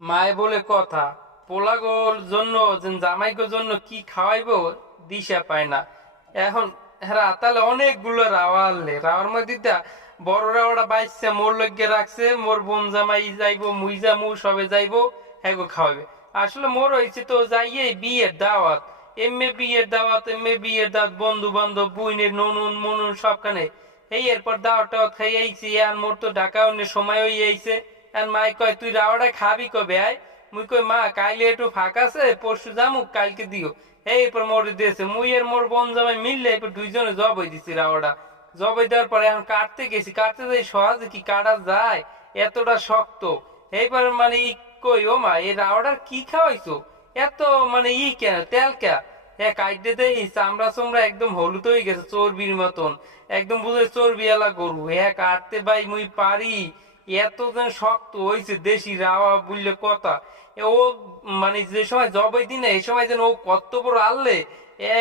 মায় বলে কথা, পোলাগোর জন্য জামাইগোর জন্য কি খাওয়াইবো দিশা পায় না। এখন হ্যাঁ তাহলে অনেকগুলো রাওয়া আনলে, রাওয়ার মধ্যে বড় রাওয়াটা বাইসছে মোর লগে রাখছে, মোর বোন জামাই যাইবো, মুই যামু, সবে যাইবো, হ্যাঁ গো খাওয়াবে। আসলে মোর হয়েছে তো যাইয়ে বিয়ের দাওয়াত, এমএ বিয়ের দাওয়াত, বন্ধু বান্ধব, বুইনের ননুন মনুন সবখানে। এই এরপর দাওয়াত টাওয়াত খাই আইছি, আর মোর তো ঢাকা অন্য সময় হয়ে আইছে। আর মাই কয় তুই রাওয়াটা খাবি কবে আয়? মুই কই মা কাইলে একটু ফাঁকা আছে, পরশু যামু, কালকে দিও। এই এরপর মোর দিয়েছে, মুই আর মোর বোন জামাই মিললে এরপর দুইজনে জবাই দিছি রাওয়াটা। জবাই দেওয়ার পরে এখন কাটতে গেছি, কাটতে যাই সহজে কি কাটা যায়, এতটা শক্ত। এইবার মানে কই ও মা এই রাওয়াটার কি খাওয়াইছো, এত মানে কেন তেল কে? হ্যাঁ কাইটে দেই চামড়া চামড়া একদম হলুদ হয়ে গেছে চর্বির মতন, একদম বুঝে চর্বি এলা গরু। হ্যাঁ কাটতে ভাই মুই পারি, এত যেন শক্ত হয়েছে দেশি রাওয়া বললে কথা। ও মানে যে সময় জবাই দিনে এই সময় যেন ও কত বড় আনলে,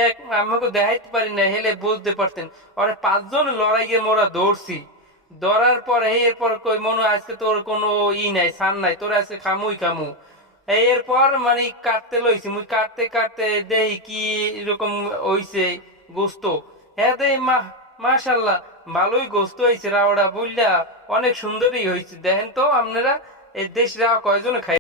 এক আমাকে দেখাইতে পারি না, হেলে বুঝতে পারতেন। ওরা পাঁচজন লড়াইয়ে মোরা দৌড়ছি, ধরার পর এরপর কই মনে হয় আজকে তোর কোনো নাই, সান নাই, তোর আজকে খামুই খামু। এরপর মানে কাটতে লইছি, মুই কাটতে কাটতে দেই কি এরকম হইছে গোস্ত। হ্যাঁ দেই মাশাল্লাহ, ভালোই গোস্ত হয়েছে রাওড়া বললা, অনেক সুন্দরই হয়েছে। দেখেন তো আপনারা এই দেশ রাওয়া কয়জনে খাই।